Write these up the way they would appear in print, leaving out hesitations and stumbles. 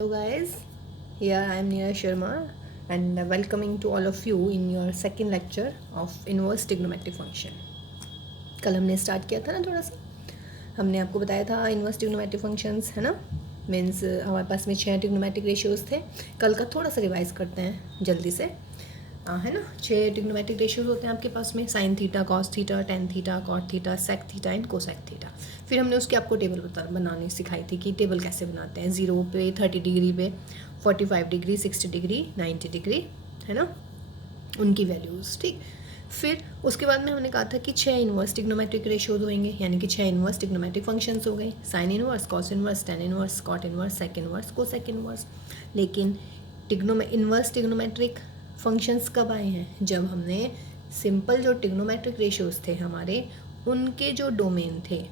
Hello guys, here I am Neera Sharma and welcoming to all of you in your second lecture of inverse trigonometric function. कल हमने start किया था ना थोड़ा सा, हमने आपको बताया था इनवर्स ट्रिग्नोमेट्रिक फंक्शंस है ना, मीन्स हमारे पास में 6 ट्रिग्नोमेट्रिक रेशियोज़ थे. कल का थोड़ा सा रिवाइज करते हैं जल्दी से, है ना. 6 ट्रिग्नोमेट्रिक रेशियोज होते हैं आपके पास में, sine theta, cos theta, tan theta, cot theta, sec theta and cosec theta. फिर हमने उसकी आपको टेबल बनानी सिखाई थी कि टेबल कैसे बनाते हैं. 0 पे, 30 डिग्री पे, 45 डिग्री, 60 डिग्री, 90 डिग्री, है ना, उनकी वैल्यूज़. ठीक. फिर उसके बाद में हमने कहा था कि 6 इनवर्स ट्रिग्नोमेट्रिक रेशियोज होंगे, यानी कि 6 इनवर्स ट्रिग्नोमेट्रिक फंक्शंस हो गए. Sine inverse, cos inverse, tan inverse, cot inverse, sec inverse, cosec inverse. लेकिन इनवर्स ट्रिग्नोमेट्रिक फंक्शंस कब आए हैं? जब हमने सिंपल जो ट्रिग्नोमेट्रिक रेशियोज थे हमारे, उनके जो डोमेन थे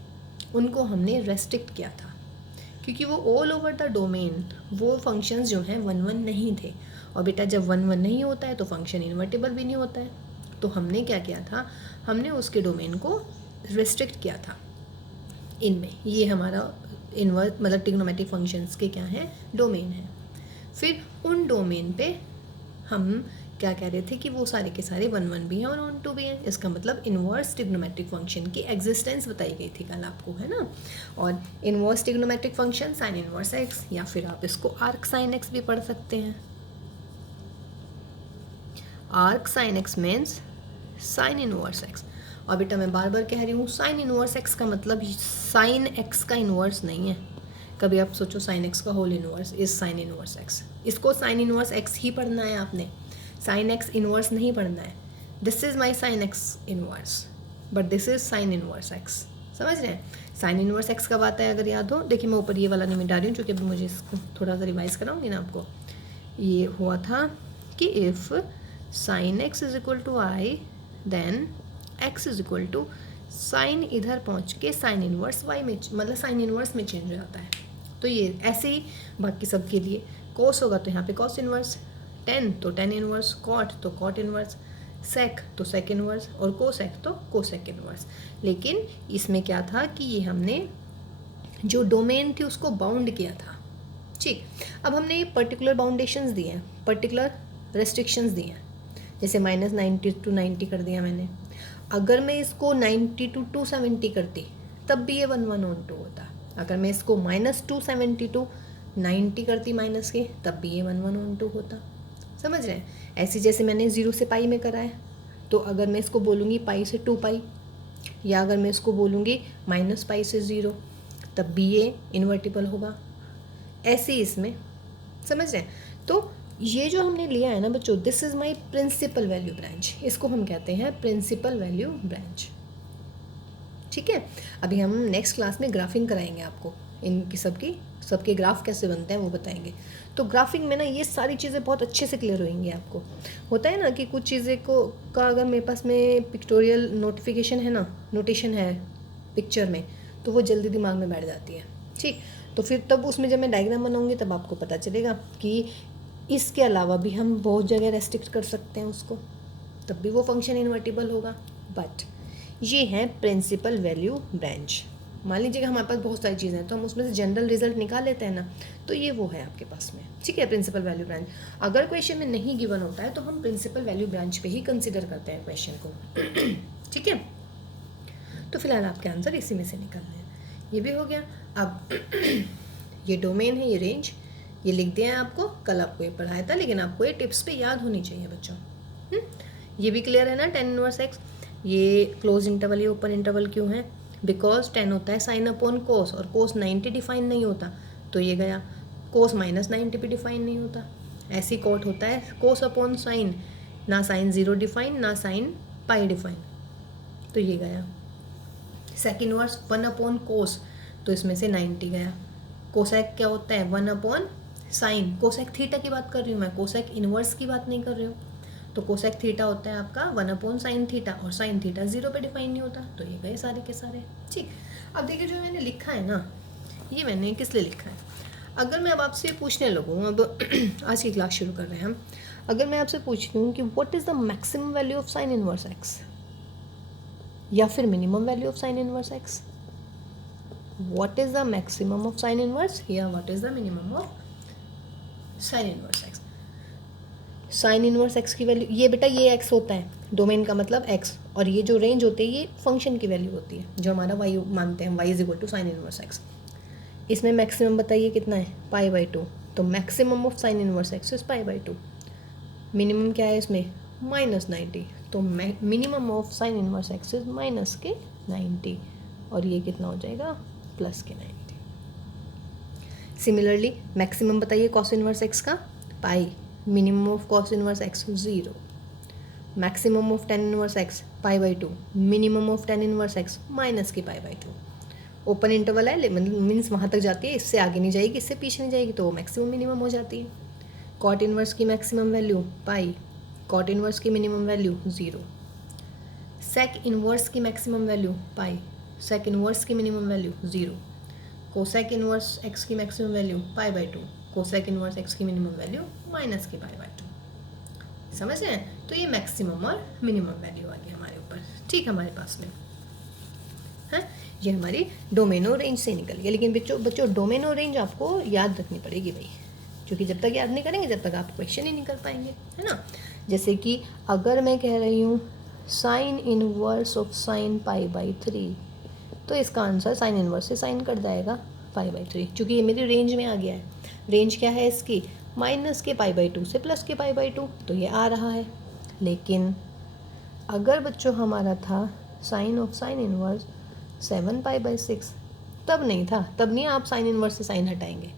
उनको हमने रेस्ट्रिक्ट किया था, क्योंकि वो ऑल ओवर द डोमेन वो फंक्शंस जो हैं 1 1 नहीं थे. और बेटा जब 1 1 नहीं होता है तो फंक्शन इन्वर्टिबल भी नहीं होता है. तो हमने क्या किया था, हमने उसके डोमेन को रेस्ट्रिक्ट किया था इनमें. ये हमारा इनवर्स मतलब ट्रिग्नोमेट्रिक फंक्शंस के क्या हैं, डोमेन है. फिर उन डोमेन पे हम क्या कह रहे थे कि वो सारे के सारे 1 1 भी हैं और 1 2 भी हैं. इसका मतलब इनवर्स ट्रिग्नोमेट्रिक फंक्शन की एग्जिस्टेंस बताई गई थी कल आपको, है ना. और inverse trigonometric function sine inverse x, या फिर आप इसको आर्क साइन एक्स भी पढ़ सकते हैं. Arc sine x means sign inverse x. और बेटा मैं बार बार कह रही हूँ, साइन इनवर्स एक्स का मतलब साइन एक्स का इनवर्स नहीं है. कभी आप सोचो साइन एक्स का whole inverse is sine inverse x, इसको साइन इनवर्स एक्स ही पढ़ना है आपने, साइन एक्स इनवर्स नहीं पढ़ना है. This is my sine x inverse but this is sine inverse x. समझ रहे हैं? साइन इनवर्स एक्स कब आता है अगर याद हो. देखिए मैं ऊपर ये वाला नहीं मिटा रही हूँ क्योंकि अभी मुझे इसको थोड़ा सा रिवाइज कराऊंगी ना आपको. ये हुआ था कि if sine x is equal to I then x is equal to sine इधर पहुँच के साइन इनवर्स वाई में मतलब साइन इनवर्स में चेंज हो जाता है. तो ये ऐसे ही बाकी सब के लिए कोस होगा तो यहाँ पे कॉस इनवर्स, टेन तो टेन इनवर्स, कॉट तो कॉट इनवर्स, सेक तो सेक इनवर्स और कोसेक तो कोसेक इनवर्स. लेकिन इसमें क्या था कि ये हमने जो डोमेन थी उसको बाउंड किया था. ठीक. अब हमने ये पर्टिकुलर बाउंडेशंस दिए हैं, पर्टिकुलर रेस्ट्रिक्शंस दिए हैं. जैसे -90 to 90 कर दिया मैंने. अगर मैं इसको 90 to 270 करती तब भी ये 1 1 on 2 होता. अगर मैं इसको -270 to 90 करती माइनस के तब भी ये 1 1 on 2 होता. समझ रहे हैं? ऐसे जैसे मैंने 0 से पाई में करा है, तो अगर मैं इसको बोलूँगी पाई से 2 पाई, या अगर मैं इसको बोलूँगी -पाई से 0, तब भी ये इन्वर्टिबल होगा. ऐसे ही इसमें. समझ रहे हैं? तो ये जो हमने लिया है ना बच्चों, this is my principal value branch. इसको हम कहते हैं प्रिंसिपल वैल्यू ब्रांच. ठीक है. अभी हम नेक्स्ट क्लास में ग्राफिंग कराएंगे आपको, इनकी सबके ग्राफ कैसे बनते हैं वो बताएंगे. तो ग्राफिंग में ना ये सारी चीज़ें बहुत अच्छे से क्लियर होंगी आपको. होता है ना कि कुछ चीज़ें का अगर मेरे पास में पिक्टोरियल नोटिफिकेशन है ना, नोटेशन है पिक्चर में, तो वो जल्दी दिमाग में बैठ जाती है. ठीक. तो फिर तब उसमें जब मैं डायग्राम बनाऊंगी तब आपको पता चलेगा कि इसके अलावा भी हम बहुत जगह रेस्ट्रिक्ट कर सकते हैं उसको, तब भी वो फंक्शन इन्वर्टिबल होगा. बट ये है प्रिंसिपल वैल्यू ब्रांच. मान लीजिए कि हमारे पास बहुत सारी चीज़ें हैं तो हम उसमें से जनरल रिजल्ट निकाल लेते हैं ना, तो ये वो है आपके पास में. ठीक है, प्रिंसिपल वैल्यू ब्रांच. अगर क्वेश्चन में नहीं गिवन होता है तो हम प्रिंसिपल वैल्यू ब्रांच पे ही कंसिडर करते हैं क्वेश्चन को. ठीक है. तो फिलहाल आपके आंसर इसी में से निकलने हैं. ये भी हो गया. अब ये डोमेन है, ये रेंज, ये लिख दिया है आपको. कल आपको ये पढ़ाया था, लेकिन आपको ये टिप्स पे याद होनी चाहिए बच्चों. ये भी क्लियर है ना. टेन इनवर्स एक्स, ये क्लोज इंटरवल, ये ओपन इंटरवल क्यों है? बिकॉज 10 होता है साइन अपॉन कोस, और कोस 90 डिफाइन नहीं होता, तो ये गया. कोस -90 भी डिफाइन नहीं होता. ऐसी कॉट होता है कोस अपॉन साइन, ना साइन 0 डिफाइन ना साइन पाई डिफाइन, तो ये गया. सेक इनवर्स 1 अपॉन कोस, तो इसमें से 90 गया. कोसेक क्या होता है? 1 अपॉन साइन. कोसेक थीटा की बात कर रही हूँ मैं, कोसेक इनवर्स की बात नहीं कर रही हूँ. तो कोसेक थीटा होता है आपका 1 अपॉन साइन थीटा, और साइन थीटा 0 पे डिफाइन नहीं होता, तो ये गए सारे के सारे. ठीक. अब देखिए जो मैंने लिखा है ना, ये मैंने किस लिए लिखा है. अगर मैं अब आपसे पूछने लगूँ, अब आज की क्लास शुरू कर रहे हैं हम, अगर मैं आपसे पूछ रही हूँ कि what is the maximum value of sine inverse x, या फिर minimum value of sine inverse x, what is the maximum of sin inverse, here what is the minimum of sign inverse x. Sign inverse x की value ये बेटा ये x होता है, domain का मतलब एक्स, और ये जो रेंज होती है ये फंक्शन की वैल्यू होती है जो हमारा वाई मानते हैं, y is equal to sine inverse x. इसमें मैक्सिमम बताइए कितना है, पाई बाई टू, तो maximum of sine inverse x is pi by two. Minimum क्या है इसमें, -90, तो minimum of sine inverse x is -90, और ये कितना हो जाएगा, +90। सिमिलरली मैक्सिमम बताइए कॉस इनवर्स एक्स का, pi, minimum of cos inverse x 0, maximum of tan inverse x pi by two, minimum of tan inverse x -पाई/2। ओपन इंटरवल है, means वहाँ तक जाती है, इससे आगे नहीं जाएगी, इससे पीछे नहीं जाएगी, तो वो मैक्सिमम मिनिमम हो जाती है। कॉट इनवर्स की maximum value pi, cot inverse की मिनिमम वैल्यू 0, सेक इनवर्स की maximum value pi, sec inverse की minimum value 0, cosec inverse x की मैक्सिमम वैल्यू पाई/2, कोसेक इनवर्स एक्स की मिनिमम वैल्यू -पाई/2। समझ रहे हैं, तो ये मैक्सिमम और मिनिमम वैल्यू आ गई हमारे ऊपर, ठीक है, हमारे पास में है। ये हमारी डोमेन और रेंज से निकल गया। लेकिन बच्चों डोमेन और रेंज आपको याद रखनी पड़ेगी भाई, क्योंकि जब तक याद नहीं करेंगे जब तक आप क्वेश्चन ही नहीं कर पाएंगे, है ना। जैसे कि अगर मैं कह रही हूँ साइन इनवर्स ऑफ साइन पाई/3, तो इसका आंसर साइन इनवर्स से साइन कट जाएगा पाई/3, क्योंकि ये मेरी रेंज में आ गया है। रेंज क्या है इसकी, -पाई/2 से +पाई/2, तो ये आ रहा है। लेकिन अगर बच्चों हमारा था साइन ऑफ साइन इनवर्स 7पाई/6, तब नहीं था, तब नहीं आप साइन इनवर्स से साइन हटाएंगे,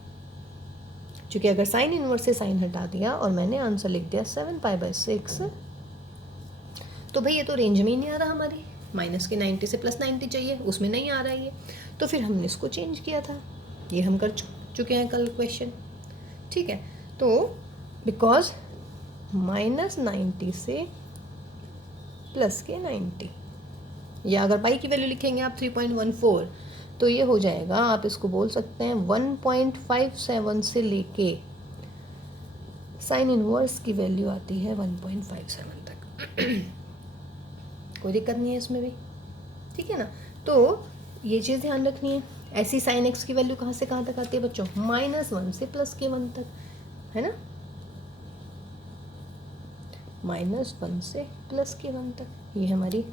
क्योंकि अगर साइन इनवर्स से साइन हटा दिया और मैंने आंसर लिख दिया 7पाई/6, तो भाई ये तो रेंज में ही नहीं आ रहा हमारी, -90 से +90 चाहिए, उसमें नहीं आ रहा है ये, तो फिर हमने इसको चेंज किया था। ये हम कर चुके हैं कल क्वेश्चन, ठीक है। तो बिकॉज -90 से +90, या अगर पाई की वैल्यू लिखेंगे आप 3.14, तो ये हो जाएगा, आप इसको बोल सकते हैं 1.57 से लेके साइन इनवर्स की वैल्यू आती है 1.57 तक। कोई दिक्कत नहीं है इसमें भी, ठीक है ना। तो ये चीज़ ध्यान रखनी है। ऐसी साइन एक्स की वैल्यू कहाँ से कहाँ तक आती है बच्चों, -1 से +1 तक, है ना, -1 से +1 तक। ये हमारी,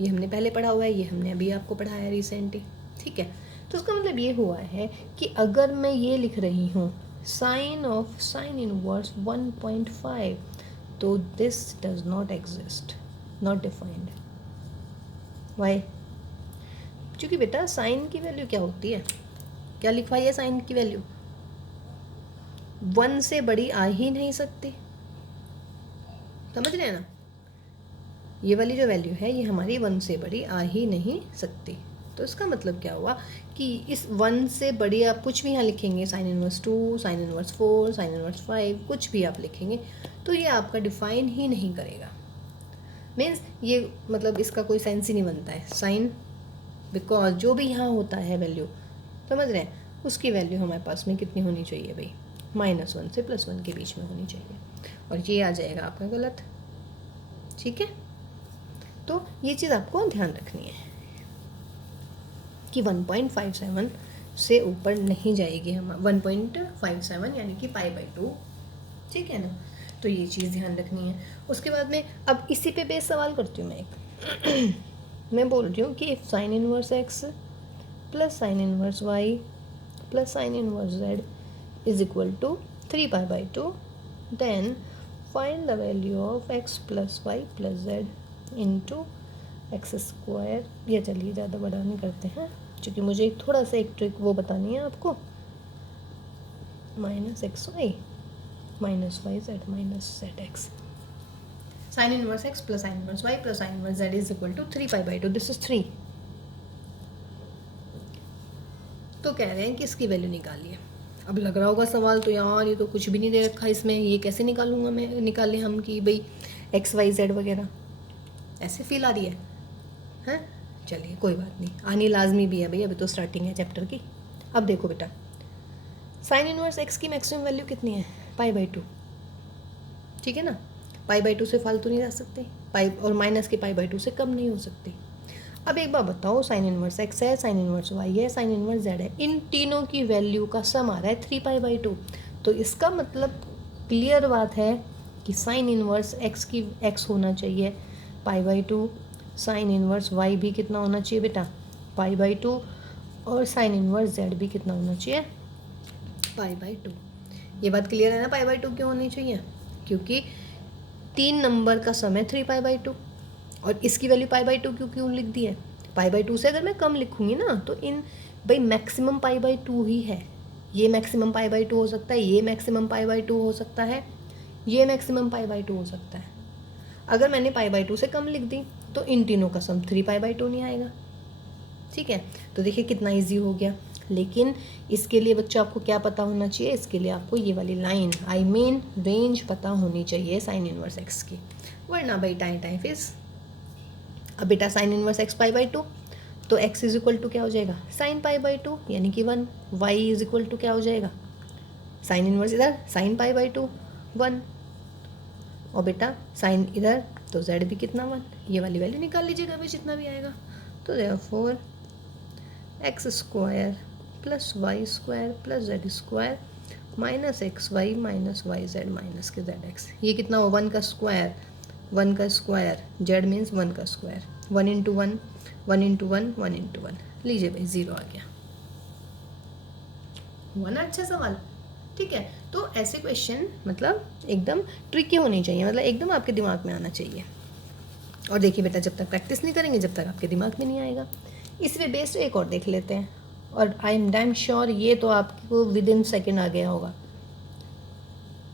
ये हमने पहले पढ़ा हुआ है, ये हमने अभी आपको पढ़ाया रिसेंटली, ठीक है। तो उसका मतलब ये हुआ है कि अगर मैं ये लिख रही हूँ साइन ऑफ साइन इनवर्स 1.5, तो this does not exist, not defined. Why, क्योंकि बेटा साइन की वैल्यू क्या होती है, क्या लिखवाई है साइन की वैल्यू, 1 से बड़ी आ ही नहीं सकती, समझ रहे हैं ना। ये वाली जो वैल्यू है ये हमारी 1 से बड़ी आ ही नहीं सकती। तो इसका मतलब क्या हुआ कि इस 1 से बड़ी आप कुछ भी यहाँ लिखेंगे, sine inverse 2, sine inverse 4, sine inverse 5, कुछ भी आप लिखेंगे, तो ये आपका डिफाइन ही नहीं करेगा। मीन्स ये मतलब इसका कोई सेंस ही नहीं बनता है साइन, बिकॉज जो भी यहाँ होता है वैल्यू, समझ रहे हैं, उसकी वैल्यू हमारे पास में कितनी होनी चाहिए भाई, -1 से +1 के बीच में होनी चाहिए, और ये आ जाएगा आपका गलत, ठीक है। तो ये चीज़ आपको ध्यान रखनी है कि 1.57 से ऊपर नहीं जाएगी हम, 1.57 यानी कि पाई/2, ठीक है ना। तो ये चीज़ ध्यान रखनी है। उसके बाद में अब इसी पे बेस सवाल करती हूँ मैं एक मैं बोल रही हूँ कि if sine inverse x plus sine inverse y plus sine inverse z is equal to 3पाई/2, then find the value of x plus y plus z into x square. या चलिए ज़्यादा बड़ा नहीं करते हैं, क्योंकि मुझे एक थोड़ा सा एक ट्रिक वो बतानी है आपको, -xy -yz -zx, sine inverse x plus sine inverse y plus sine inverse z is equal to 3पाई/2, दिस इज 3। तो कह रहे हैं कि इसकी वैल्यू निकालिए। अब लग रहा होगा सवाल, तो यार ये तो कुछ भी नहीं दे रखा इसमें, ये कैसे निकालूंगा मैं, निकाले हम कि भाई XYZ वगैरह, ऐसे फील आ रही है, हैं। चलिए कोई बात नहीं, आनी लाजमी भी है भाई, अभी तो स्टार्टिंग है चैप्टर की। अब देखो बेटा, साइन इनवर्स एक्स की मैक्सिमम वैल्यू कितनी है, पाई/2, ठीक है ना। पाई/2 से फालतू नहीं जा सकते, पाई और माइनस के पाई/2 से कम नहीं हो सकती। अब एक बार बताओ, साइन इनवर्स एक्स है, साइन इनवर्स वाई है, साइन इनवर्स जेड है, इन तीनों की वैल्यू का सम आ रहा है 3पाई/2, तो इसका मतलब क्लियर बात है कि साइन इनवर्स एक्स की एक्स होना चाहिए π/2, साइन इनवर्स वाई भी कितना होना चाहिए बेटा π/2, और साइन इनवर्स जेड भी कितना होना चाहिए π/2। ये बात क्लियर है ना π/2 क्यों होनी चाहिए, क्योंकि 3 नंबर का सम है 3π/2 और इसकी वैल्यू π/2 क्यों लिख दी है, π/2 से अगर मैं कम लिखूंगी ना तो इन भाई मैक्सिमम π/2 ही है, ये मैक्सिमम π/2 हो सकता है, ये मैक्सिमम π/2 हो सकता है, ये मैक्सिमम π/2 हो सकता है। अगर मैंने π/2 से कम लिख दी तो इन तीनों का सम 3π/2 नहीं आएगा। ठीक है, तो देखिए कितना इजी हो गया। लेकिन इसके लिए बच्चों आपको क्या पता होना चाहिए, इसके लिए आपको ये वाली लाइन आई मीन रेंज पता होनी चाहिए साइन इनवर्स एक्स की, वरना भाई टाइम फिस। अब बेटा साइन इनवर्स एक्स π/2 तो x इज इक्वल टू क्या हो जाएगा साइन π/2 यानी कि 1, y इज इक्वल टू क्या हो जाएगा साइन इनवर्स इधर साइन π/2 1, और बेटा साइन इधर तो z भी कितना 1, ये वाली वैल्यू निकाल लीजिएगा भाई जितना भी आएगा। तो therefore x square plus y square plus z square minus x y minus y z minus के जेड एक्स, ये कितना हो 1 का स्क्वायर, 1 का स्क्वायर, जेड मीन्स 1 का स्क्वायर, 1 इंटू 1 1 इंटू 1 1 इंटू 1, लीजिए भाई 0 आ गया। हुआ ना अच्छा सवाल। ठीक है, तो ऐसे क्वेश्चन मतलब एकदम ट्रिकी होनी चाहिए, मतलब एकदम आपके दिमाग में आना चाहिए। और देखिए बेटा जब तक प्रैक्टिस नहीं करेंगे जब तक आपके दिमाग में नहीं आएगा। इस पे बेस्ड एक और देख लेते हैं, और आई एम डैम श्योर ये तो आपको विद इन सेकेंड आ गया होगा।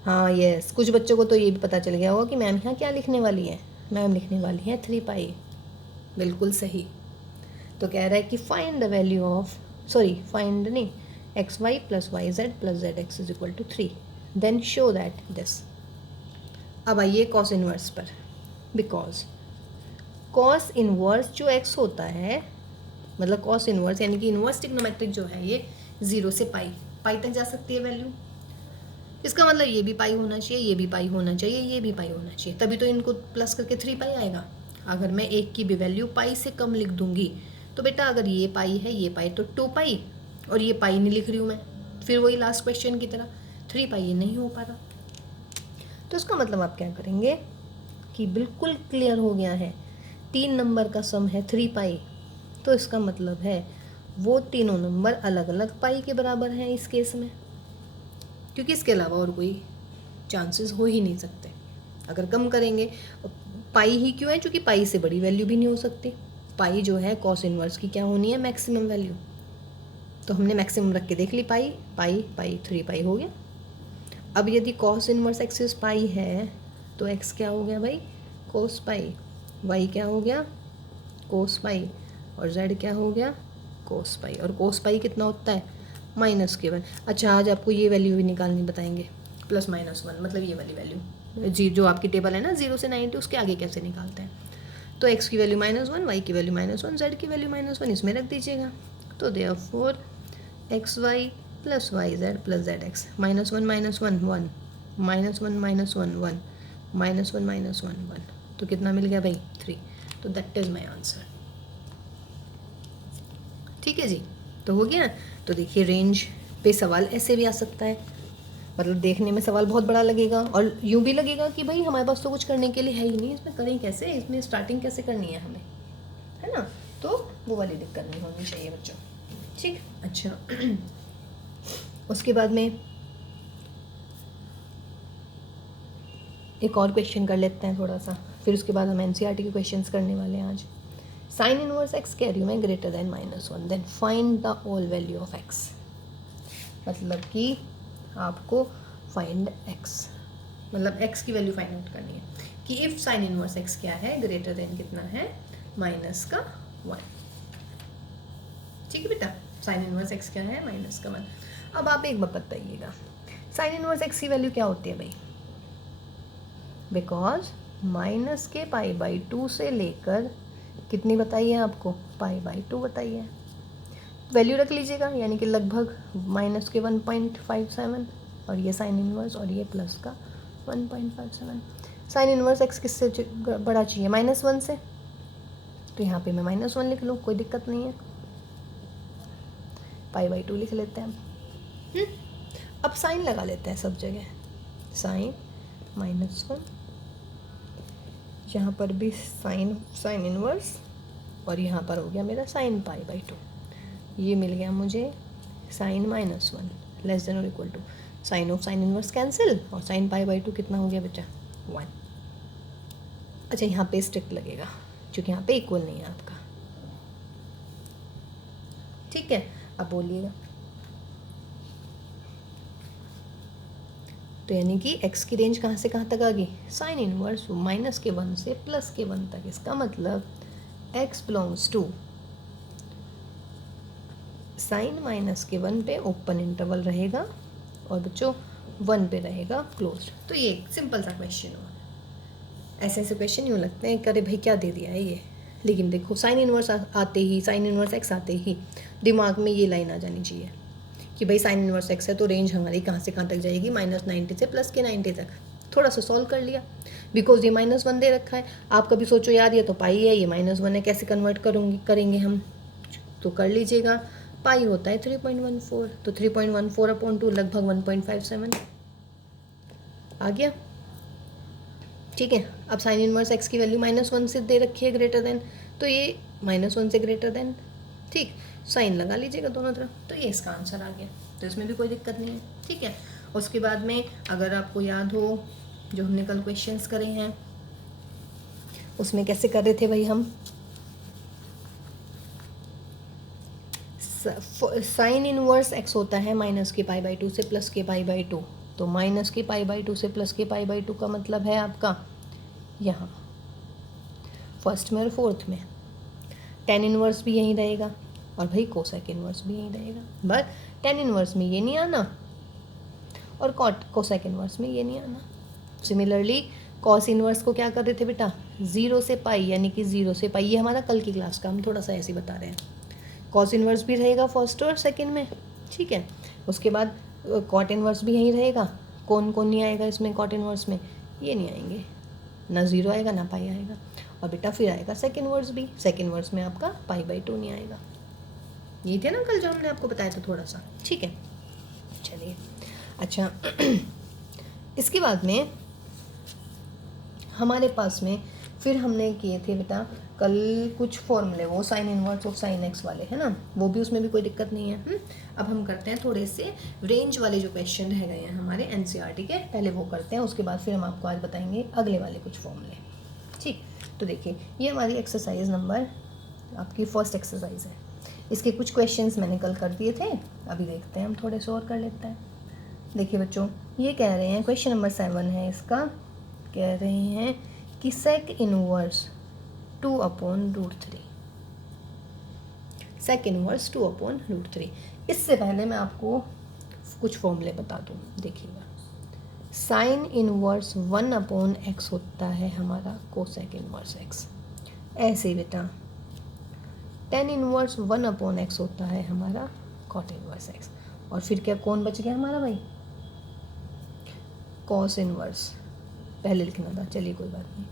हाँ यस, कुछ बच्चों को तो ये भी पता चल गया होगा कि मैम यहाँ क्या लिखने वाली है, मैम लिखने वाली है 3π। बिल्कुल सही। तो कह रहा है कि find the value of find नहीं x y plus y z plus z x is equal to 3, then show that this. अब आइए कॉस इनवर्स पर, बिकॉज कॉस इनवर्स जो एक्स होता है मतलब कॉस इनवर्स यानी कि इनवर्स ट्रिग्नोमेट्रिक जो है ये 0 से पाई तक जा सकती है वैल्यू। इसका मतलब ये भी पाई होना चाहिए, ये भी पाई होना चाहिए, ये भी पाई होना चाहिए, तभी तो इनको प्लस करके 3π आएगा। अगर मैं एक की भी वैल्यू पाई से कम लिख दूंगी तो बेटा अगर ये पाई है ये पाई तो 2π, और ये पाई नहीं लिख रही हूँ मैं, फिर वही लास्ट क्वेश्चन की तरह 3π ये नहीं हो पा रहा। तो इसका मतलब आप क्या करेंगे कि बिल्कुल क्लियर हो गया है 3 नंबर का सम है 3π, तो इसका मतलब है वो तीनों नंबर अलग अलग पाई के बराबर हैं इस केस में, क्योंकि इसके अलावा और कोई चांसेस हो ही नहीं सकते। अगर कम करेंगे पाई ही क्यों है, क्योंकि पाई से बड़ी वैल्यू भी नहीं हो सकती। पाई जो है कॉस इनवर्स की क्या होनी है मैक्सिमम वैल्यू, तो हमने मैक्सिमम रख के देख ली पाई 3π हो गया। अब यदि कॉस इनवर्स एक्सिस पाई है तो एक्स क्या हो गया भाई कोस पाई, वाई क्या हो गया कोस पाई, और जेड क्या हो गया कोस पाई, और कोस पाई कितना होता है -1। अच्छा आज आपको ये वैल्यू भी निकालनी बताएंगे +-1, मतलब ये वाली वैल्यू जी जो आपकी टेबल है ना 0 से 90 उसके आगे कैसे निकालते हैं। तो x की वैल्यू -1, y की वैल्यू -1, z की वैल्यू -1 इसमें रख दीजिएगा। तो therefore x y plus y z plus z x -1 -1 1 -1 -1 -1 -1 -1 तो कितना मिल गया भाई 3। तो दैट इज़ माई आंसर। ठीक है जी, तो हो गया। तो देखिए रेंज पे सवाल ऐसे भी आ सकता है, मतलब देखने में सवाल बहुत बड़ा लगेगा और यूँ भी लगेगा कि भाई हमारे पास तो कुछ करने के लिए है ही नहीं, इसमें करें कैसे, इसमें स्टार्टिंग कैसे करनी है हमें, है ना। तो वो वाली दिक्कत नहीं होनी चाहिए बच्चों। ठीक, अच्छा उसके बाद में एक और क्वेश्चन कर लेते हैं थोड़ा सा, फिर उसके बाद हम एनसीईआरटी के क्वेश्चंस करने वाले हैं आज। साइन इनवर्स एक्स कह रही हूँ मैं greater than -1, then find the whole value of x, मतलब कि आपको फाइंड एक्स मतलब एक्स की वैल्यू फाइंड आउट करनी है कि इफ़ साइन इनवर्स एक्स क्या है ग्रेटर देन कितना है -1। ठीक है बेटा, साइन इनवर्स एक्स क्या है -1। अब आप एक बात बताइएगा साइन इनवर्स एक्स की वैल्यू क्या होती है भाई, बिकॉज माइनस के π/2 से लेकर कितनी बताइए आपको π/2 बताइए, वैल्यू रख लीजिएगा यानी कि लगभग माइनस के 1.57 और ये साइन इनवर्स और ये प्लस का 1.57। साइन इनवर्स एक्स किससे बड़ा चाहिए -1 से, तो यहाँ पे मैं -1 लिख लूँ, कोई दिक्कत नहीं है, π/2 लिख लेते हैं। अब साइन लगा लेते हैं सब जगह, साइन -1, यहाँ पर भी साइन इनवर्स, और यहाँ पर हो गया मेरा साइन π/2। ये मिल गया मुझे साइन -1 लेस देन और equal to sine of sine inverse cancel, और साइन π/2 कितना हो गया बेटा 1। अच्छा यहाँ पे स्ट्रिक्ट लगेगा क्योंकि यहाँ पे इक्वल नहीं है आपका, ठीक है। अब बोलिएगा, तो यानी कि x की रेंज कहाँ से कहाँ तक आ गई, साइन इनवर्स -1 से +1 तक। इसका मतलब x बिलोंग्स टू साइन -1 पे ओपन इंटरवल रहेगा और बच्चों 1 पे रहेगा क्लोज। तो ये एक सिंपल सा क्वेश्चन हुआ। ऐसे ऐसे क्वेश्चन यूँ लगते हैं करे भाई क्या दे दिया है ये, लेकिन देखो साइन इनवर्स आते ही, साइन इनवर्स x आते ही दिमाग में ये लाइन आ जानी चाहिए कि भाई साइन इनवर्स x है तो रेंज हमारी कहाँ से कहाँ तक जाएगी, -90 से +90 तक। थोड़ा सा सॉल्व कर लिया, बिकॉज ये -1 दे रखा है। आप कभी सोचो यार ये तो पाई है, ये -1 है, कैसे कन्वर्ट करेंगे हम, तो कर लीजिएगा। पाई होता है 3.14, तो 3.14/2 लगभग 1.57 आ गया, ठीक है। अब साइन इनवर्स x की वैल्यू -1 से दे रखी है ग्रेटर देन, तो ये -1 से ग्रेटर देन, ठीक, साइन लगा लीजिएगा दोनों तरफ, तो ये इसका आंसर आ गया। तो इसमें भी कोई दिक्कत नहीं है, ठीक है। उसके बाद में अगर आपको याद हो जो हमने कल क्वेश्चंस करे हैं उसमें कैसे कर रहे थे भाई हम, साइन इनवर्स x होता है -π/2 से +π/2, तो -π/2 से +π/2 का मतलब है आपका यहाँ फर्स्ट में और फोर्थ में। टेन इनवर्स भी यहीं रहेगा और भाई कोसेक इनवर्स भी यहीं रहेगा, बट टेन इनवर्स में ये नहीं आना और कोसेक इनवर्स में ये नहीं आना। सिमिलरली कॉस इनवर्स को क्या कर रहे थे बेटा, 0 से पाई, यानी कि 0 से पाई, ये हमारा कल की क्लास का हम थोड़ा सा ऐसे ही बता रहे हैं। कॉस इनवर्स भी रहेगा फर्स्ट और सेकंड में, ठीक है। उसके बाद कॉट इनवर्स भी यहीं रहेगा। कौन कौन नहीं आएगा इसमें, कॉट इनवर्स में ये नहीं आएंगे, ना 0 आएगा ना पाई आएगा, और बेटा फिर आएगा सेक इनवर्स भी, सेक इनवर्स में आपका π/2 नहीं आएगा। ये थे ना कल जो हमने आपको बताया था थोड़ा सा, ठीक है। चलिए अच्छा इसके बाद में हमारे पास में फिर हमने किए थे बेटा कल कुछ फॉर्मूले, वो sine inverse of sine x वाले है ना, वो भी उसमें भी कोई दिक्कत नहीं है। अब हम करते हैं थोड़े से रेंज वाले जो क्वेश्चन रह गए हैं हमारे एनसीईआरटी के, पहले वो करते हैं, उसके बाद फिर हम आपको आज बताएंगे अगले वाले कुछ फॉर्मूले, ठीक। तो देखिए ये हमारी एक्सरसाइज नंबर आपकी फर्स्ट एक्सरसाइज है। इसके कुछ क्वेश्चंस मैंने कल कर दिए थे, अभी देखते हैं हम थोड़े से और कर लेते हैं। देखिए बच्चों ये कह रहे हैं, क्वेश्चन नंबर 7 है इसका, कह रहे हैं कि सेक इनवर्स 2/√3, सेक इनवर्स 2/√3। इससे पहले मैं आपको कुछ फॉर्मूले बता दूँ, देखिएगा। साइन इनवर्स 1/x होता है हमारा कोसेक इनवर्स x, ऐसे बेटा टेन इनवर्स 1/x होता है हमारा कॉट इनवर्स x, और फिर क्या कौन बच गया हमारा भाई, कॉस इनवर्स पहले लिखना था, चलिए कोई बात नहीं,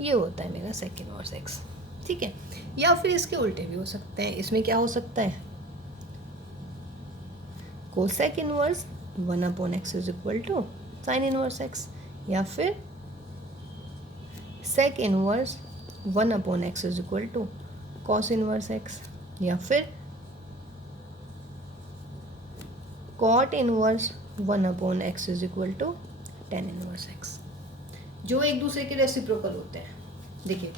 ये होता है मेरा सेक इनवर्स x, ठीक है। या फिर इसके उल्टे भी हो सकते हैं, इसमें क्या हो सकता है, cosec inverse 1/x is equal to sine inverse x, या फिर sec inverse 1/x is equal to cos inverse x, या फिर cot inverse 1/x is equal to tan inverse x, जो एक दूसरे के रेसिप्रोकल होते हैं। देखिए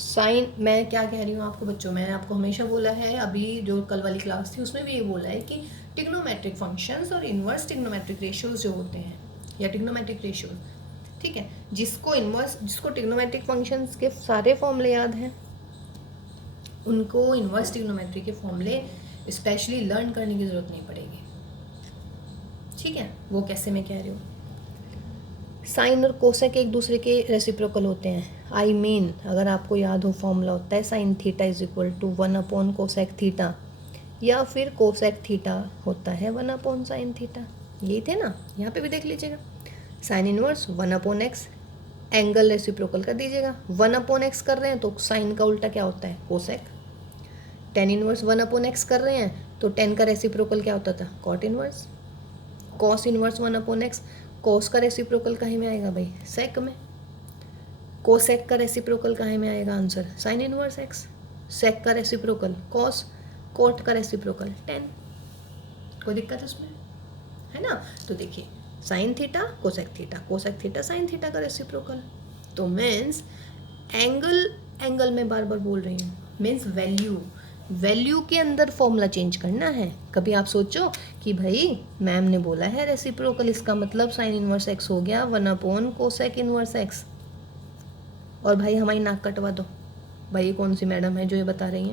साइन, मैं क्या कह रही हूँ आपको बच्चों, मैंने आपको हमेशा बोला है, अभी जो कल वाली क्लास थी उसमें भी ये बोला है कि टिग्नोमेट्रिक फंक्शंस और इन्वर्स टिग्नोमेट्रिक रेशियोज जो होते हैं, या टिग्नोमेट्रिक रेशियोज, ठीक है, जिसको टिग्नोमेट्रिक फंक्शंस के सारे फॉर्मूले याद हैं उनको इन्वर्स टिग्नोमेट्री के फॉर्मूले स्पेशली लर्न करने की ज़रूरत नहीं पड़ेगी, ठीक है। वो कैसे मैं कह रही हूँ, साइन और कोसेक एक दूसरे के रेसिप्रोकल होते हैं। आई मीन अगर आपको याद हो फॉर्मूला होता है sine theta is equal to 1/कोसेक थीटा, या फिर कोसेक थीटा होता है 1/साइन थीटा, यही थे ना। यहाँ पे भी देख लीजिएगा, sine inverse 1/x, angle reciprocal कर दीजिएगा, 1/x कर रहे हैं तो साइन का उल्टा क्या होता है, कोसेक। टेन इनवर्स 1/x कर रहे हैं तो टेन का रेसिप्रोकल क्या होता था, cot inverse. Cos inverse 1/x, cos का रेसिप्रोकल काहे में आएगा भाई, सेक में। कोसेक का रेसिप्रोकल काहे में आएगा आंसर, साइन इनवर्स x। सेक का रेसिप्रोकल कॉस, कोट का रेसिप्रोकल टेन। कोई दिक्कत है उसमें, है ना। तो देखिए sine theta cosec theta, cosec theta sine theta का रेसिप्रोकल। तो मीन्स एंगल में बार बार बोल रही हूँ, मीन्स वैल्यू के अंदर फॉर्मूला चेंज करना है। कभी आप सोचो कि भाई मैम ने बोला है रेसिप्रोकल, इसका मतलब साइन इनवर्स एक्स हो गया 1 कोसेक इनवर्स एक्स, और भाई हमारी नाक कटवा दो। भाई ये कौन सी मैडम है जो ये बता रही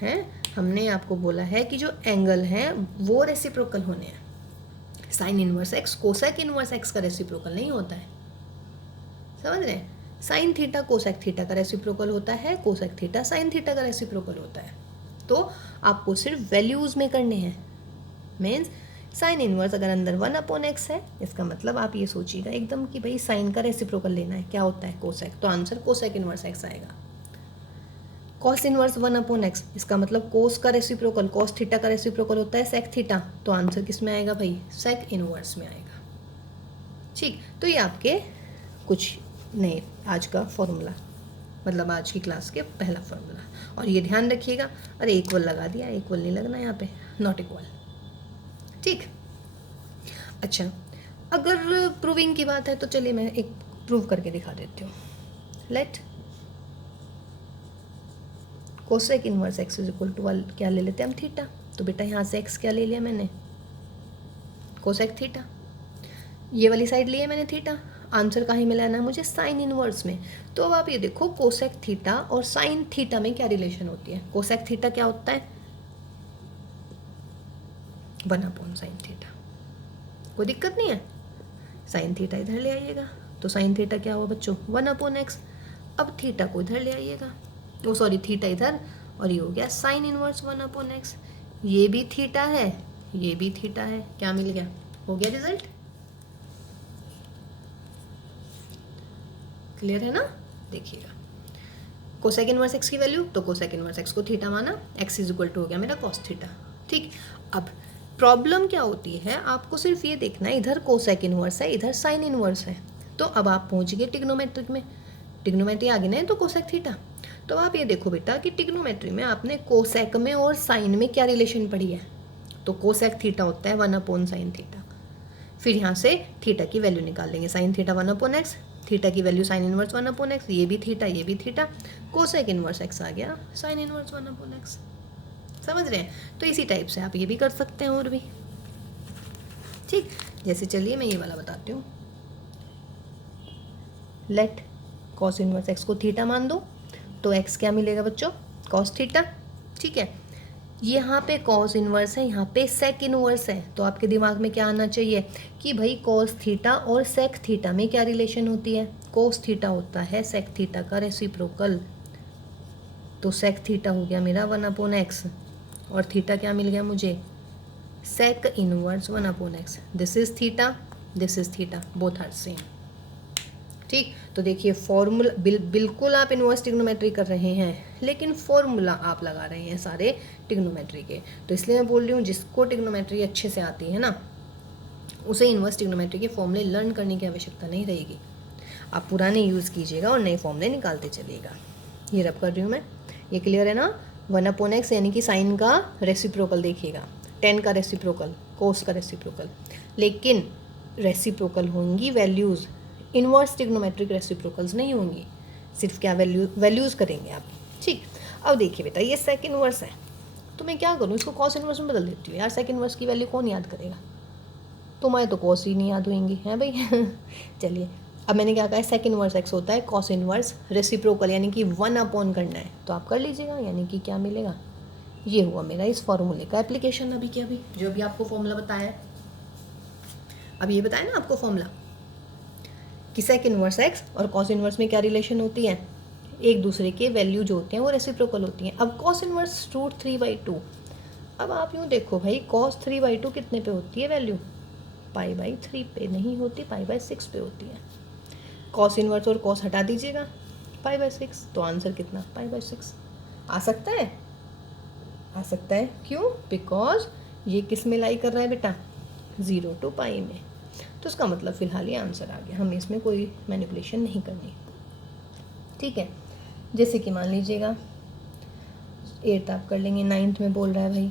हैं? हमने आपको बोला है कि जो एंगल है वो रेसिप्रोकल होने हैं। Sign inverse x cosec inverse x का रेसिप्रोकल नहीं होता है, समझ रहे हैं। साइन थीटा कोसेक थीटा का रेसिप्रोकल होता है, कोसेक थीटा साइन थीटा का रेसिप्रोकल होता है। तो आपको सिर्फ वैल्यूज़ में करने हैं। मीन्स साइन इनवर्स अगर अंदर 1/x है, इसका मतलब आप ये सोचिएगा एकदम कि भाई साइन का रेसिप्रोकल लेना है, क्या होता है कोसेक, तो आंसर कोसेक इनवर्स एक्स आएगा। कॉस इनवर्स 1/x, इसका मतलब कोस का रेसिप्रोकल, कॉस थीटा का रेसिप्रोकल होता है सेक थीटा, तो आंसर किस में आएगा भाई, सेक इनवर्स में आएगा। ठीक, तो ये आपके कुछ नए आज का फॉर्मूला, मतलब आज की क्लास के पहला फॉर्मूला। और ये ध्यान रखिएगा, अरे इक्वल लगा दिया, इक्वल नहीं लगना यहाँ पे, नॉट इक्वल। ठीक, अच्छा अगर प्रूविंग की बात है तो चलिए मैं एक प्रूव करके दिखा देती हूँ। Let cosec inverse x is equal to क्या ले लेते हैं हम, थीटा। तो बेटा यहाँ से एक्स क्या ले लिया मैंने, कोसेक थीटा। ये वाली साइड लिए मैंने थीटा, आंसर कहाँ में लाना है मुझे, साइन इनवर्स में। तो अब आप ये देखो कोसेक थीटा और साइन थीटा में क्या रिलेशन होती है। कोसेक थीटा क्या होता है, 1/sin थीटा। कोई दिक्कत नहीं है, साइन थीटा इधर ले आइएगा, तो साइन थीटा क्या हुआ बच्चों, 1/x। अब थीटा को इधर ले आइएगा, तो सॉरी थीटा इधर, और ये हो गया साइन इनवर्स 1/x। ये भी थीटा है, ये भी थीटा है, क्या मिल गया, हो गया रिजल्ट। क्लियर है ना। देखिएगा कोसेक इनवर्स एक्स की वैल्यू, तो कोसेक इनवर्स एक्स को थीटा माना, एक्स इज इक्वल टू हो गया मेरा कॉस थीटा। ठीक, अब प्रॉब्लम क्या होती है, आपको सिर्फ ये देखना है इधर कोसेक इनवर्स है इधर साइन इनवर्स है। तो अब आप पहुंच गए टिग्नोमेट्रिक में, टिग्नोमेट्री आगे नहीं तो कोसेक थीटा। तो आप ये देखो बेटा कि टिग्नोमेट्री में आपने कोसेक में और साइन में क्या रिलेशन पढ़ी है, तो कोसेक थीटा होता है 1/sin थीटा। फिर यहाँ से थीटा की वैल्यू निकाल लेंगे, साइन थीटा 1/x, थीटा की वैल्यू साइन इनवर्स 1/x, ये भी थीटा ये भी थीटा, कोसेक इनवर्स एक्स आ गया साइन इनवर्स 1/x। समझ रहे हैं। तो इसी टाइप से आप ये भी कर सकते हैं और भी। ठीक, जैसे चलिए मैं ये वाला बताती हूँ। लेट कॉस इनवर्स एक्स को थीटा मान दो, तो एक्स क्या मिलेगा बच्चों, कॉस थीटा। ठीक है, यहाँ पे कॉस इनवर्स है, यहाँ पे सेक इनवर्स है, तो आपके दिमाग में क्या आना चाहिए कि भाई कॉस थीटा और सेक थीटा में क्या रिलेशन होती है, कॉस थीटा होता है सेक थीटा का रेसिप्रोकल। तो सेक थीटा हो गया मेरा 1/x, और थीटा क्या मिल गया मुझे, sec inverse 1/x। This is theta, this is theta, both are same. ठीक, तो देखिए फॉर्मूला बिल्कुल आप इनवर्स टिग्नोमेट्री कर रहे हैं, लेकिन फॉर्मूला आप लगा रहे हैं सारे टिग्नोमेट्री के। तो इसलिए मैं बोल रही हूँ जिसको टिग्नोमेट्री अच्छे से आती है ना, उसे इनवर्स टिग्नोमेट्री के फॉर्मूले लर्न करने की आवश्यकता नहीं रहेगी। आप पुराने यूज़ कीजिएगा और नए फॉर्मूले निकालते चलिएगा। ये रब कर रही हूँ मैं, ये क्लियर है ना। 1/x यानी कि साइन का रेसिप्रोकल देखिएगा, टेन का रेसिप्रोकल, कोस का रेसिप्रोकल, लेकिन रेसिप्रोकल होंगी वैल्यूज़, इनवर्स टिग्नोमेट्रिक रेसिप्रोकल्स नहीं होंगी। सिर्फ क्या वैल्यूज़ करेंगे आप। ठीक, अब देखिए बेटा ये सेक इनवर्स है, तो मैं क्या करूँ, इसको कॉस इनवर्स में बदल देती हूँ। यार सेक इनवर्स की वैल्यू कौन याद करेगा, तुम्हारे तो कॉस ही नहीं याद होंगी, हैं भाई। चलिए अब मैंने क्या कहा है, सेक इनवर्स एक्स होता है कॉस इनवर्स रेसिप्रोकल, यानी कि 1/, करना है तो आप कर लीजिएगा, यानी कि क्या मिलेगा, ये हुआ मेरा इस फॉर्मूले का एप्लीकेशन। अभी क्या, अभी जो भी आपको फॉर्मूला बताया है, अब ये बताया ना आपको फॉर्मूला कि सेक इनवर्स एक्स और कॉस इनवर्स में क्या रिलेशन होती है, एक दूसरे के वैल्यू जो होते हैं वो रेसिप्रोकल होती हैं। अब कॉस इनवर्स √3/2, अब आप यूँ देखो भाई कॉस 3/2 कितने पे होती है वैल्यू, π/3 पे नहीं होती, π/6 पे होती है। कॉस इनवर्स और कॉस हटा दीजिएगा, π/6, तो आंसर कितना, π/6 आ सकता है, आ सकता है। क्यों, बिकॉज ये किस में लाई कर रहा है बेटा, 0 टू पाई में। तो उसका मतलब फ़िलहाल ये आंसर आ गया, हमें इसमें कोई मैनिपुलेशन नहीं करनी। ठीक है, जैसे कि मान लीजिएगा 8th आप कर लेंगे, 9th में बोल रहा है भाई,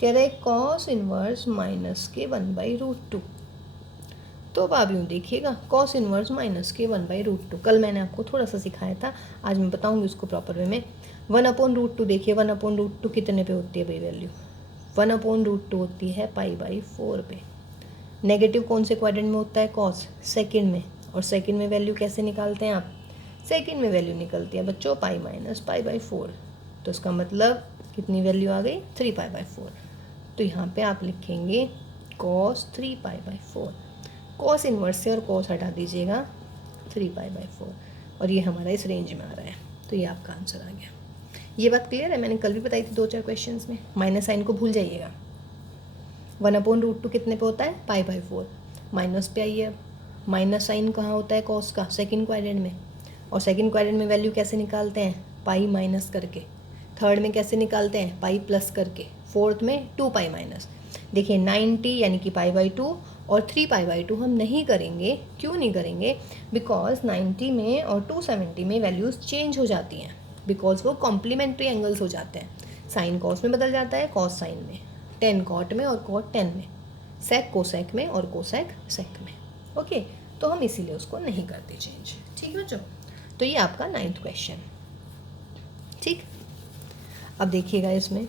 कह रहा है कॉस इनवर्स माइनस के 1/√2। तो अब आप यूँ देखिएगा, कॉस इनवर्स माइनस के 1/√2 कल मैंने आपको थोड़ा सा सिखाया था, आज मैं बताऊंगी उसको प्रॉपर वे में। 1/√2 देखिए, 1/√2 कितने पे होती है भाई वैल्यू? 1/√2 होती है π/4 पे। नेगेटिव कौन से क्वाड्रेंट में होता है? कॉस, सेकंड में। और सेकंड में वैल्यू कैसे निकालते हैं आप? सेकंड में वैल्यू निकलती है बच्चों π - π/4। तो इसका मतलब कितनी वैल्यू आ गई? 3π/4। तो यहाँ पे आप लिखेंगे कॉस 3π/4। कॉस इन्वर्स से और कॉस हटा दीजिएगा, 3π/4, और ये हमारा इस रेंज में आ रहा है। तो ये आपका आंसर आ गया। ये बात क्लियर है? मैंने कल भी बताई थी 2-4 क्वेश्चंस में। माइनस साइन को भूल जाइएगा। 1/√2 कितने पे होता है? π/4। माइनस पे आइए, अब माइनस साइन कहाँ होता है कॉस का? सेकंड क्वाड्रेंट में। और सेकंड क्वाड्रेंट में वैल्यू कैसे निकालते हैं? पाई माइनस करके। थर्ड में कैसे निकालते हैं? पाई प्लस करके। फोर्थ में 2π माइनस। देखिए 90 यानी कि π/2 और 3π/2 हम नहीं करेंगे। क्यों नहीं करेंगे? बिकॉज 90 में और 270 में वैल्यूज़ चेंज हो जाती हैं, बिकॉज वो कॉम्प्लीमेंट्री एंगल्स हो जाते हैं। साइन कॉस में बदल जाता है, कॉस साइन में, टेन कॉट में और कॉट टेन में, सेक कोसेक में और कोसेक सेक में। ओके, तो हम इसीलिए उसको नहीं करते चेंज। ठीक है बच्चों, तो ये आपका 9th क्वेश्चन। ठीक, अब देखिएगा इसमें